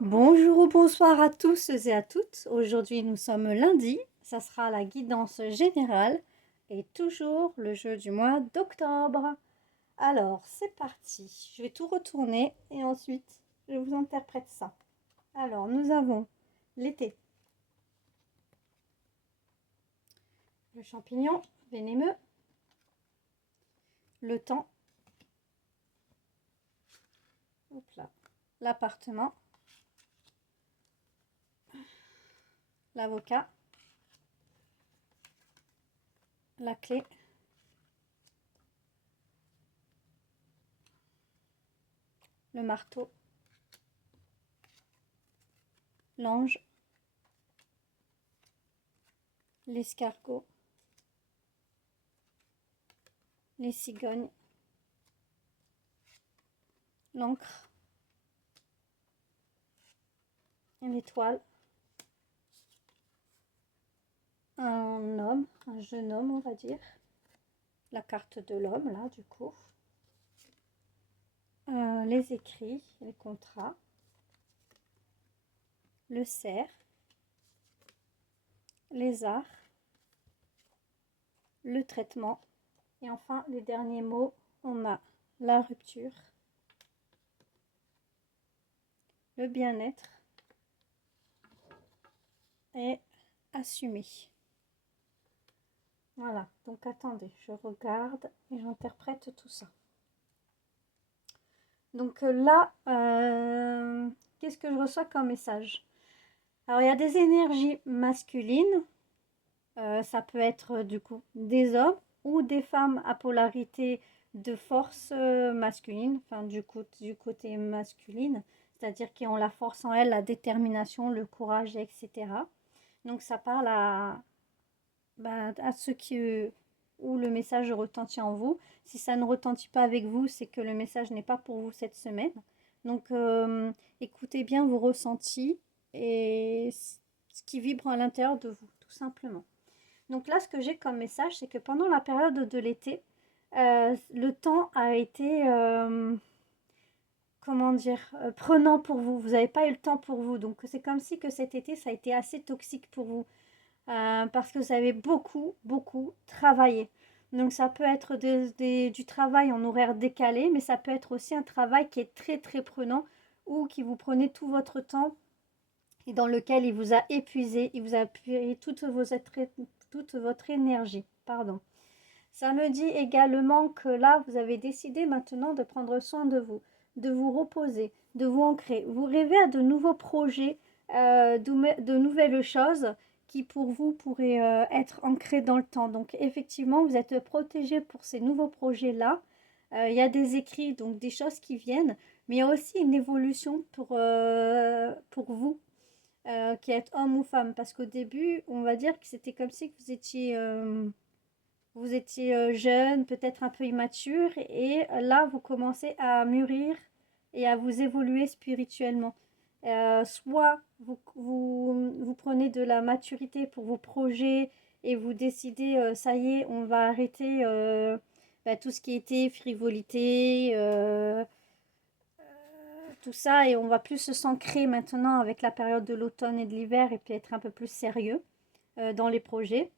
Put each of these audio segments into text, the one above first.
Bonjour ou bonsoir à tous et à toutes. Aujourd'hui, nous sommes lundi. Ça sera la guidance générale et toujours le jeu du mois d'octobre. Alors, c'est parti. Je vais tout retourner et ensuite, je vous interprète ça. Alors, nous avons l'été, le champignon venimeux, le temps, hop là, l'appartement, l'avocat, la clé, le marteau, l'ange, l'escargot, les cigognes, l'encre, l'étoile, un homme, un jeune homme, on va dire. La carte de l'homme, là, du coup. Les écrits, les contrats, le cerf, les arts, le traitement. Et enfin, les derniers mots, on a la rupture, le bien-être et assumer. Voilà, donc attendez, je regarde et j'interprète tout ça. Donc là, qu'est-ce que je reçois comme message? Alors, il y a des énergies masculines. Ça peut être du coup des hommes ou des femmes à polarité de force masculine, enfin du côté masculine, c'est-à-dire qui ont la force en elles, la détermination, le courage, etc. Donc ça parle à ceux où le message retentit en vous. Si ça ne retentit pas avec vous, c'est que le message n'est pas pour vous cette semaine. Donc écoutez bien vos ressentis et ce qui vibre à l'intérieur de vous, tout simplement. Donc là, ce que j'ai comme message, c'est que pendant la période de l'été, le temps a été, comment dire, prenant pour vous. Vous n'avez pas eu le temps pour vous. Donc c'est comme si que cet été, ça a été assez toxique pour vous. Parce que vous avez beaucoup, beaucoup travaillé. Donc ça peut être du travail en horaire décalé, mais ça peut être aussi un travail qui est très, très prenant ou qui vous prenez tout votre temps et dans lequel il vous a épuisé, il vous a pris toute votre énergie. Pardon. Ça me dit également que là, vous avez décidé maintenant de prendre soin de vous reposer, de vous ancrer. Vous rêvez à de nouveaux projets, de nouvelles choses qui pour vous pourraient être ancrées dans le temps. Donc effectivement, vous êtes protégé pour ces nouveaux projets-là. Il y a des écrits, donc des choses qui viennent, mais il y a aussi une évolution pour vous qui êtes homme ou femme. Parce qu'au début, on va dire que c'était comme si vous étiez jeune, peut-être un peu immature, et là, vous commencez à mûrir et à vous évoluer spirituellement. Soit vous prenez de la maturité pour vos projets et vous décidez, ça y est, on va arrêter tout ce qui était frivolité, tout ça, et on va plus s'ancrer maintenant avec la période de l'automne et de l'hiver et puis être un peu plus sérieux dans les projets.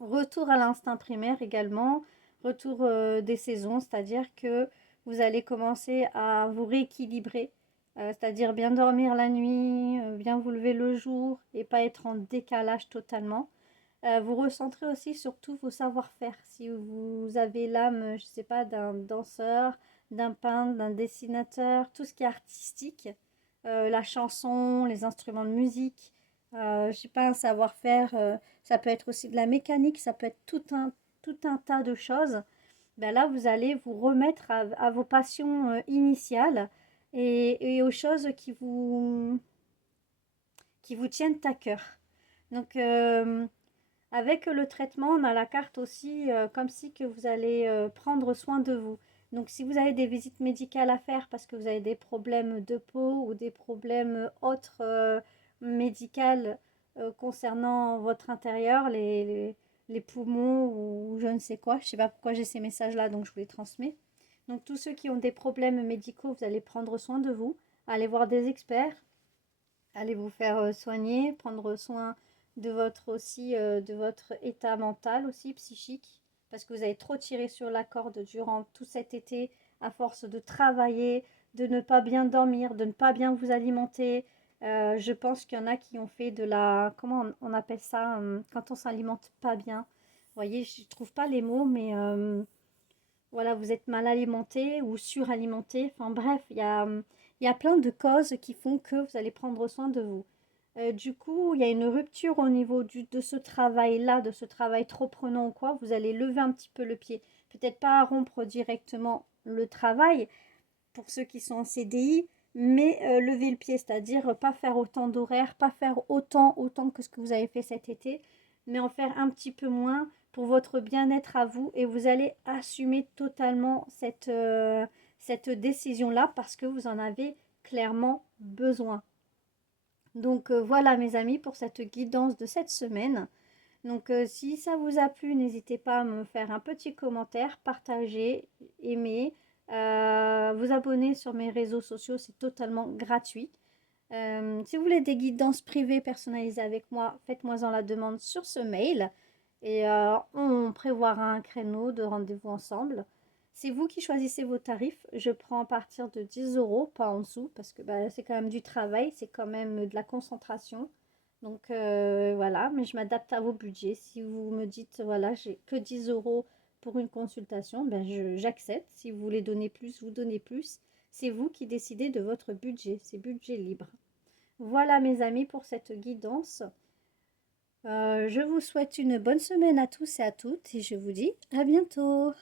Retour à l'instinct primaire également, retour des saisons, c'est-à-dire que vous allez commencer à vous rééquilibrer, c'est-à-dire bien dormir la nuit, bien vous lever le jour et pas être en décalage totalement. Vous recentrez aussi sur tous vos savoir-faire. Si vous avez l'âme, je ne sais pas, d'un danseur, d'un peintre, d'un dessinateur, tout ce qui est artistique, la chanson, les instruments de musique, je ne sais pas, un savoir-faire, ça peut être aussi de la mécanique, ça peut être tout un tas de choses. Ben là, vous allez vous remettre à vos passions initiales et aux choses qui vous tiennent à cœur. Donc, avec le traitement, on a la carte aussi comme si que vous allez prendre soin de vous. Donc si vous avez des visites médicales à faire parce que vous avez des problèmes de peau ou des problèmes autres médicaux concernant votre intérieur, les poumons ou je ne sais quoi, je ne sais pas pourquoi j'ai ces messages-là, donc je vous les transmets. Donc tous ceux qui ont des problèmes médicaux, vous allez prendre soin de vous, aller voir des experts, Allez vous faire soigner, prendre soin de votre aussi, de votre état mental aussi, psychique, parce que vous avez trop tiré sur la corde durant tout cet été, à force de travailler, de ne pas bien dormir, de ne pas bien vous alimenter. Je pense qu'il y en a qui ont fait de la, comment on appelle ça, quand on s'alimente pas bien. Vous voyez, je trouve pas les mots, mais voilà, vous êtes mal alimenté ou suralimenté. Enfin bref, il y a plein de causes qui font que vous allez prendre soin de vous. Du coup, il y a une rupture au niveau de ce travail-là, de ce travail trop prenant ou quoi. Vous allez lever un petit peu le pied. Peut-être pas rompre directement le travail pour ceux qui sont en CDI, mais lever le pied, c'est-à-dire pas faire autant d'horaires, pas faire autant que ce que vous avez fait cet été, mais en faire un petit peu moins pour votre bien-être à vous et vous allez assumer totalement cette décision-là parce que vous en avez clairement besoin. Donc voilà mes amis pour cette guidance de cette semaine. Donc si ça vous a plu, n'hésitez pas à me faire un petit commentaire, partager, aimer, vous abonner sur mes réseaux sociaux, c'est totalement gratuit. Si vous voulez des guidances privées personnalisées avec moi, faites-moi en la demande sur ce mail et on prévoira un créneau de rendez-vous ensemble. C'est vous qui choisissez vos tarifs. Je prends à partir de 10 euros, pas en dessous, parce que bah, c'est quand même du travail, c'est quand même de la concentration. Donc voilà, mais je m'adapte à vos budgets. Si vous me dites, voilà, j'ai que 10 euros pour une consultation, ben j'accepte. Si vous voulez donner plus, vous donnez plus. C'est vous qui décidez de votre budget, c'est budget libre. Voilà mes amis pour cette guidance. Je vous souhaite une bonne semaine à tous et à toutes et je vous dis à bientôt.